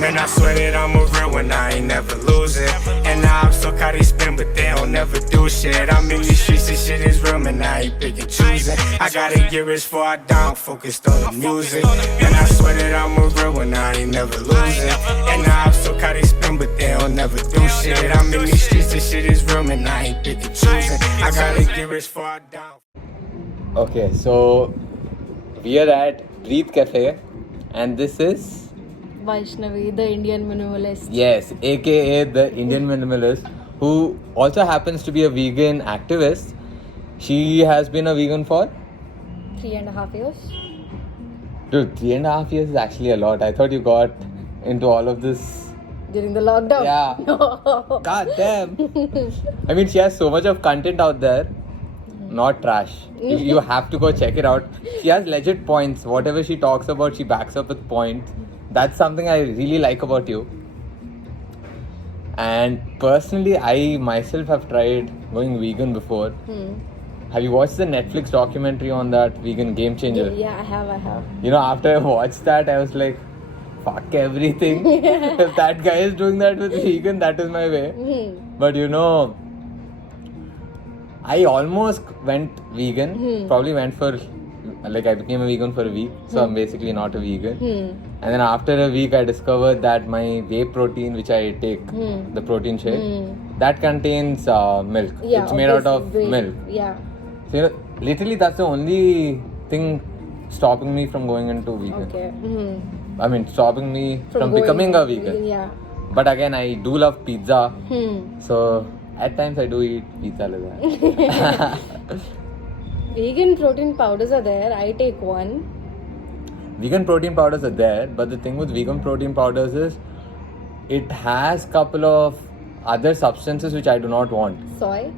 Man, I swear that I'm a real one, I ain't never losing. And now I'm so caught they spin, but they don't never do shit. I'm in these streets, this shit is real, man, I ain't picking choosing. I gotta get rich before I die, I'm focused on the music. Man, I swear that I'm a real one, I ain't never losing. And now I'm so caught they spin, but they don't never do shit. I'm in these streets, this shit is real, man, I ain't picking choosing. I gotta get rich before I die. Okay, so we are at Breathe Cafe, and this is Vaishnavi, the Indian minimalist. yes, aka the Indian minimalist, who also happens to be a vegan activist. She has been a vegan for 3.5 years. dude 3.5 years is actually a lot. I thought you got into all of this. During the lockdown? Yeah. No. God damn. I mean, she has so much of content out there. Not trash. You have to go check it out. She has legit points. Whatever she talks about, she backs up with points. That's something I really like about you. And personally, I myself have tried going vegan before. Have you watched the Netflix documentary on that vegan game changer? Yeah, I have. You know, after I watched that, I was like, fuck everything. If that guy is doing that with vegan, that is my way. But you know, I almost went vegan. Probably went for, like, I became a vegan for a week. So I'm basically not a vegan. And then after a week, I discovered that my whey protein, which I take, the protein shake, that contains milk. Yeah, It's made out of obviously, milk. Yeah. So, you know, literally that's the only thing stopping me from going into vegan. Okay. I mean, stopping me from going becoming a vegan. Yeah. But again, I do love pizza. So at times I do eat pizza like that. Vegan protein powders are there. I take one. Vegan protein powders are there, but the thing with vegan protein powders is it has couple of other substances which I do not want. Soy.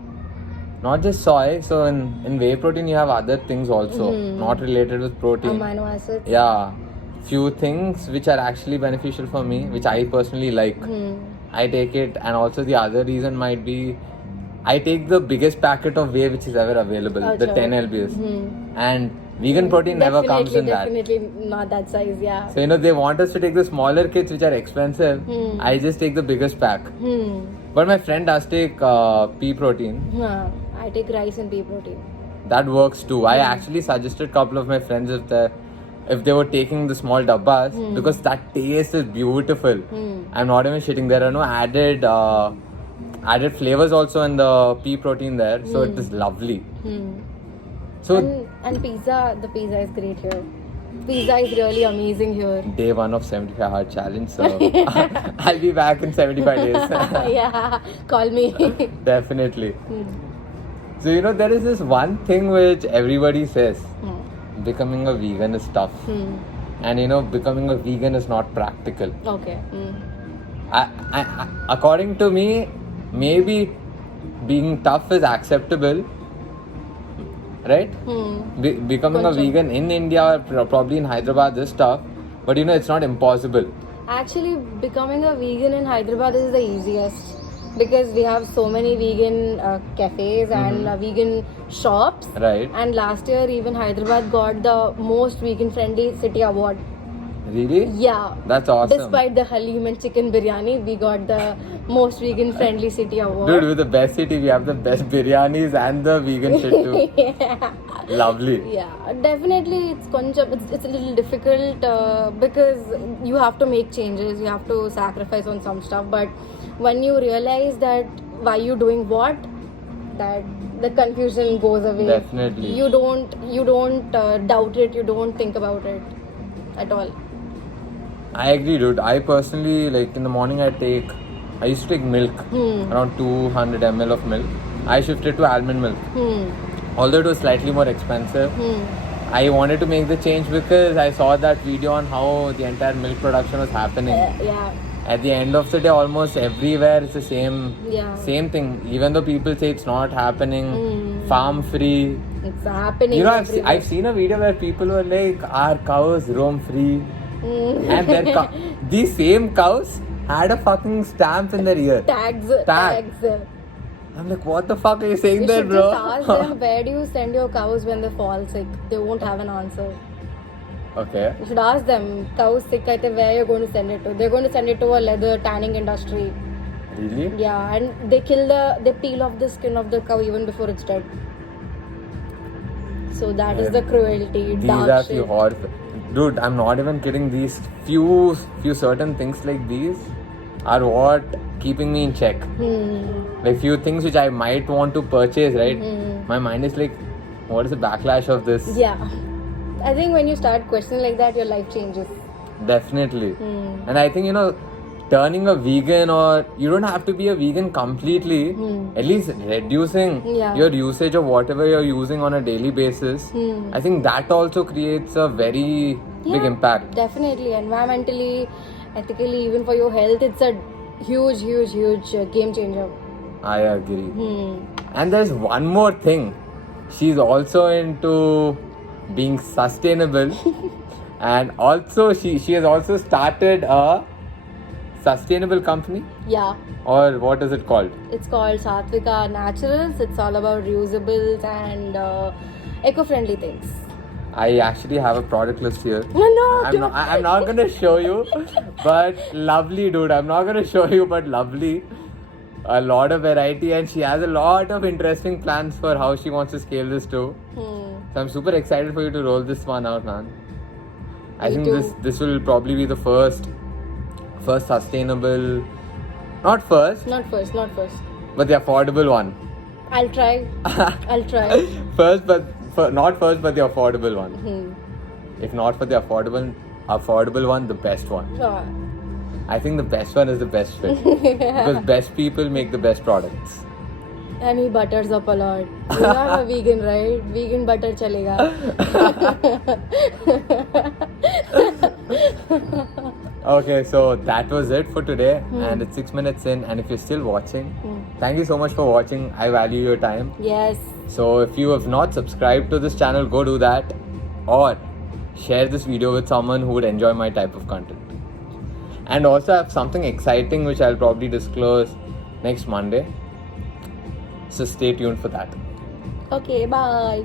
Not just soy. So in whey protein you have other things also not related with protein. Amino acids. Yeah, few things which are actually beneficial for me, which I personally like. I take it, and also the other reason might be I take the biggest packet of whey which is ever available, the 10 lbs, and vegan protein never comes in that. Definitely not that size, yeah. So you know they want us to take the smaller kits which are expensive. I just take the biggest pack. But my friend does take pea protein. I take rice and pea protein. That works too. I actually suggested a couple of my friends if they were taking the small dabbas because that taste is beautiful. I'm not even shitting. There are no added flavors also in the pea protein there, so it is lovely. So and pizza, the pizza is great here. Pizza is really amazing here. day 1 of 75 hard challenge, so I'll be back in 75 days. Yeah, call me. Definitely. So you know there is this one thing which everybody says, becoming a vegan is tough. And you know becoming a vegan is not practical. Okay. I, according to me, maybe being tough is acceptable, right? Becoming a vegan in India or probably in Hyderabad is tough, but you know it's not impossible. Actually, becoming a vegan in Hyderabad is the easiest because we have so many vegan cafes and vegan shops. Right. And last year, even Hyderabad got the most vegan-friendly city award. Really? Yeah. That's awesome. Despite the halim and chicken biryani, we got the most vegan-friendly city award. Dude, with the best city, we have the best biryanis and the vegan shit too. Yeah. Lovely. Yeah, definitely it's a little difficult because you have to make changes, you have to sacrifice on some stuff, but when you realize that why you doing what, that the confusion goes away. Definitely. You don't doubt it, you don't think about it at all. I agree, dude. I personally, like in the morning I used to take milk, around 200 ml of milk. I shifted to almond milk. Although it was slightly more expensive, I wanted to make the change because I saw that video on how the entire milk production was happening. Yeah. At the end of the day, almost everywhere it's the same thing. Even though people say it's not happening, farm free. It's happening. You know, I've seen a video where people were like, our cows roam free. And these same cows had a fucking stamp in their ear. Tags. I'm like, what the fuck are you saying You there, should bro? just ask them, where do you send your cows when they fall sick? They won't have an answer. Okay. You should ask them, cow sick aithe where you're going to send it to. They're going to send it to a leather tanning industry. Really? Yeah, and they peel off the skin of the cow even before it's dead. So that is the cruelty. These dark are shit. few horror. Dude, I'm not even kidding. These few certain things like these are what keeping me in check. Like few things which I might want to purchase, right? My mind is like, what is the backlash of this? Yeah. I think when you start questioning like that, your life changes. Definitely. And I think, turning a vegan, or you don't have to be a vegan completely, at least reducing Yeah. your usage of whatever you're using on a daily basis. I think that also creates a very big Yeah, impact. Definitely. Environmentally, ethically, even for your health, it's a huge game changer. I agree. And there's one more thing. She's also into being sustainable. And also she has also started a sustainable company, Yeah. or what is it called? It's called Satvika Naturals. It's all about reusables and eco-friendly things. I actually have a product list here. No, I'm not gonna show you, but lovely, dude. I'm not gonna show you, but lovely. A lot of variety, and she has a lot of interesting plans for how she wants to scale this too. So I'm super excited for you to roll this one out, man. I Me think too. this will probably be the first sustainable, not first, Not first. but the affordable one. I'll try. First, but not first, but the affordable one. If not for the affordable one, the best one. Sure. I think the best one is the best fit because best people make the best products. And he butters up a lot. You are a vegan, right? Vegan butter chalega. Okay, so that was it for today, and it's 6 minutes in. And if you're still watching, thank you so much for watching. I value your time. Yes. So if you have not subscribed to this channel, go do that, or share this video with someone who would enjoy my type of content. And also I have something exciting which I'll probably disclose next Monday. So stay tuned for that. Okay, bye.